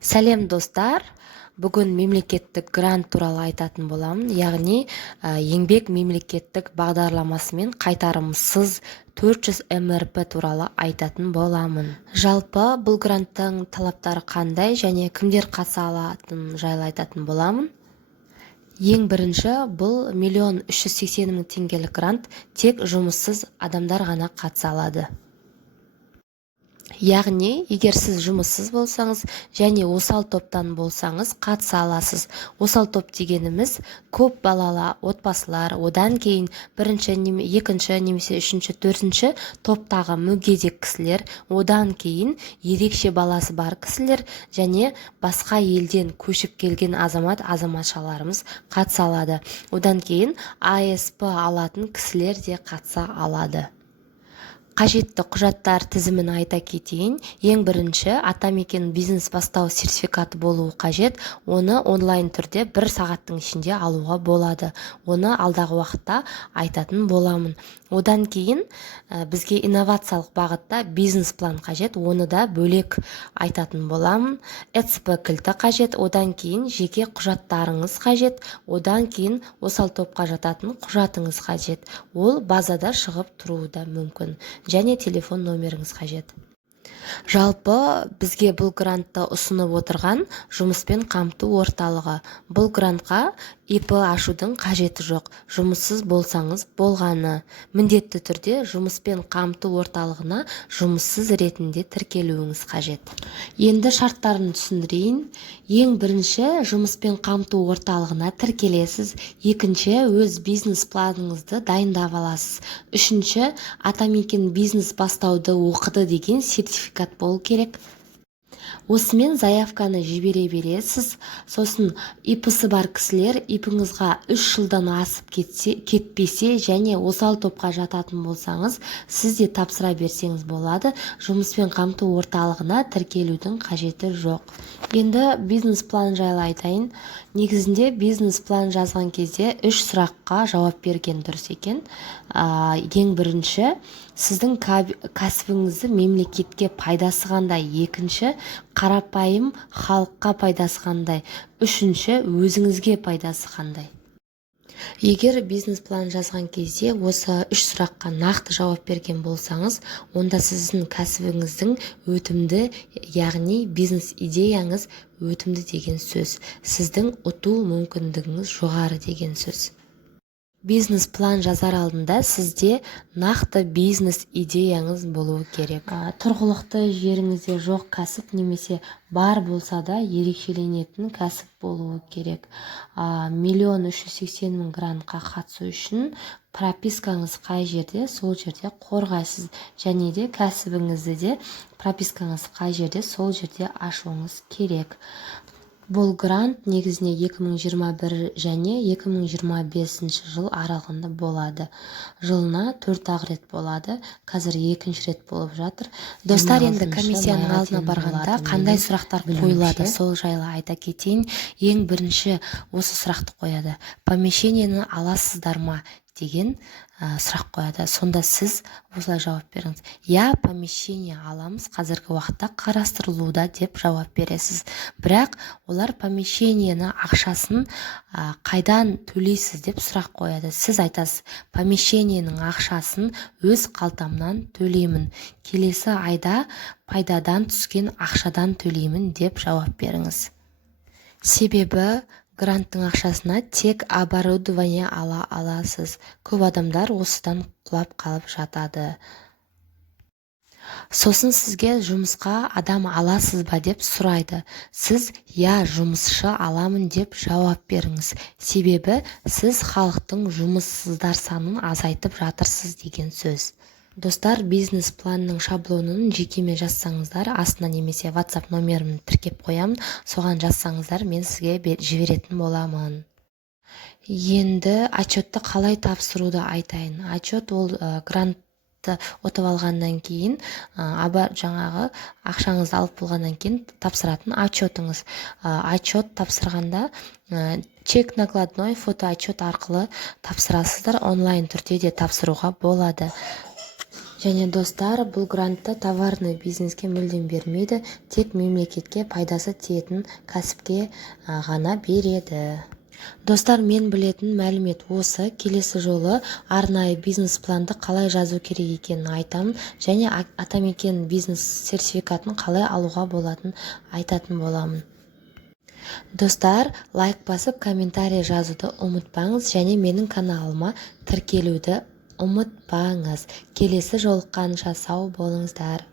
Сәлем достар, бүгін мемлекеттік грант туралы айтатын боламын, яғни еңбек мемлекеттік бағдарламасымен қайтарымсыз 400 МРП туралы айтатын боламын. Жалпы бұл гранттың талаптары қандай және кімдер қатыса алатынын жайлы айтатын боламын. Ең бірінші, бұл 1.380.000 теңгелік грант тек жұмыссыз адамдар ғана қатыса алады. Яғни, егер сіз жұмыссыз болсаңыз және осал топтан болсаңыз қатыса аласыз. Осал топ дегеніміз көп балалы отбасылар, одан кейін бірінші, екінші, немесе үшінші, төртінші топтағы мүгедек кісілер, одан кейін ерекше баласы бар кісілер және басқа елден көшіп келген азаматшаларымыз қатыса алады. Одан кейін АСП алатын кісілер де қатыса алады. Қажетті құжаттар тізімін айта кетейін. Ең бірінші, атамекен бизнес бастау сертификаты болуы қажет. Оны онлайн түрде 1 сағаттың ішінде алуға болады. Оны алдағы уақытта айтатын боламын. Одан кейін бізге инновациялық бағытта бизнес план қажет. Оны да бөлек айтатын боламын. ЭЦП кілті қажет. Одан кейін жеке құжаттарыңыз қажет. Одан кейін осал топқа жататын құжатыңыз қажет. Ол базада шығып тұруы да мүмкін. Және телефон номеріңіз қажет. Жалпы бізге бұл грантты ұсынып отырған жұмыспен қамту орталығы. Бұл грантқа ИП ашудың қажеті жоқ. Жұмыссыз болсаңыз болғаны. Міндетті түрде жұмыспен қамту орталығына жұмыссыз ретінде тіркелуіңіз қажет. Енді шарттарын түсіндірейін. Ең бірінші, жұмыспен қамту орталығына тіркелесіз. Екінші, өз бизнес планыңызды дайындап аласыз. Үшінші, атамекен бизнес бастауды оқыды деген сертификат болу керек. Осымен заявканы жібере бересіз. Сосын ИП-сы бар кісілер ИП-іңізға 3 жылдан асып кетпесе және осал топқа жататын болсаңыз, сіз де тапсыра берсеңіз болады. Жұмыспен қамту орталығына тіркелудің қажеті жоқ. Енді бизнес план жайлы айтайын. Негізінде бизнес план жазған кезде 3 сұраққа жауап берген дұрыс екен. Ең бірінші, сіздің кәсібіңізді мемлекетке пайдасы қандай? Екінші, қарапайым халыққа пайдасы қандай? Үшінші, өзіңізге пайдасы қандай? Егер бизнес план жазған кезде осы 3 сұраққа нақты жауап берген болсаңыз, онда сіздің кәсібіңіздің өтімді, яғни бизнес идеяңыз өтімді деген сөз. Сіздің ұту мүмкіндігіңіз жоғары деген сөз. Бизнес план жазар алдында сізде нақты бизнес идеяңыз болуы керек. Тұрғылықты жеріңізде жоқ кәсіп немесе бар болса да ерекшеленетін кәсіп болуы керек. 1.380.000 грантқа қатысу үшін пропискаңыз қай жерде, сол жерде қорғайсыз. Және де кәсібіңізді де пропискаңыз қай жерде, сол жерде ашуыңыз керек. Бұл грант негізіне 2021 және 2025 жыл аралығында болады. Жылына 4 рет болады. Қазір 2-ші рет болып жатыр. Достар, енді комиссияның алдына барғанда қандай сұрақтар қойылады, сол жайлы айта кетейін. Ең бірінші осы сұрақты қояды. Помещениені аласыздар ма деген сұрақ қояды. Сонда сіз осылай жауап беріңіз. Я, помещение аламыз, қазіргі уақытта қарастырылуда деп жауап бересіз. Бірақ олар помещениені ақшасын қайдан төлейсіз деп сұрақ қояды. Сіз айтасыз, помещениенің ақшасын өз қалтамнан төлеймін. Келесі айда пайдадан түскен ақшадан төлеймін деп жауап беріңіз. Себебі гранттың ақшасына тек оборудование ала аласыз. Көп адамдар осыдан құлап қалып жатады. Сосын сізге жұмысқа адам аласыз ба деп сұрайды. Сіз я, жұмысшы аламын деп жауап беріңіз. Себебі сіз халықтың жұмыссыздар санын азайтып жатырсыз деген сөз. Достар, бизнес планның шаблонын жекеме жазсаңыздар, астына немесе WhatsApp номерімді тіркеп қоямын, соған жазсаңыздар, мен сізге жіберетін боламын. Енді отчетты қалай тапсыруды айтайын. Отчет ол грантты ұтып алғаннан кейін, жаңағы ақшаңызды алып болғаннан кейін тапсыратын отчетыңыз. Отчет тапсырғанда чек накладной фотоотчет арқылы тапсырасыздар, онлайн түрде де тапсыруға болады. Және достар, бұл грантты товарный бизнеске мүлдем бермейді, тек мемлекетке пайдасы тиетін кәсіпке ғана береді. Достар, мен білетін мәлімет осы. Келесі жолы арнайы бизнес-планды қалай жазу керек екенін айтамын, және атамекен бизнес сертификатын қалай алуға болатынын айтатын боламын. Достар, лайк басып, комментарий жазуды ұмытпаңыз, және менің каналыма тіркелуді ұмытпаңыз. Келесі жолыққанша сау болыңыздар.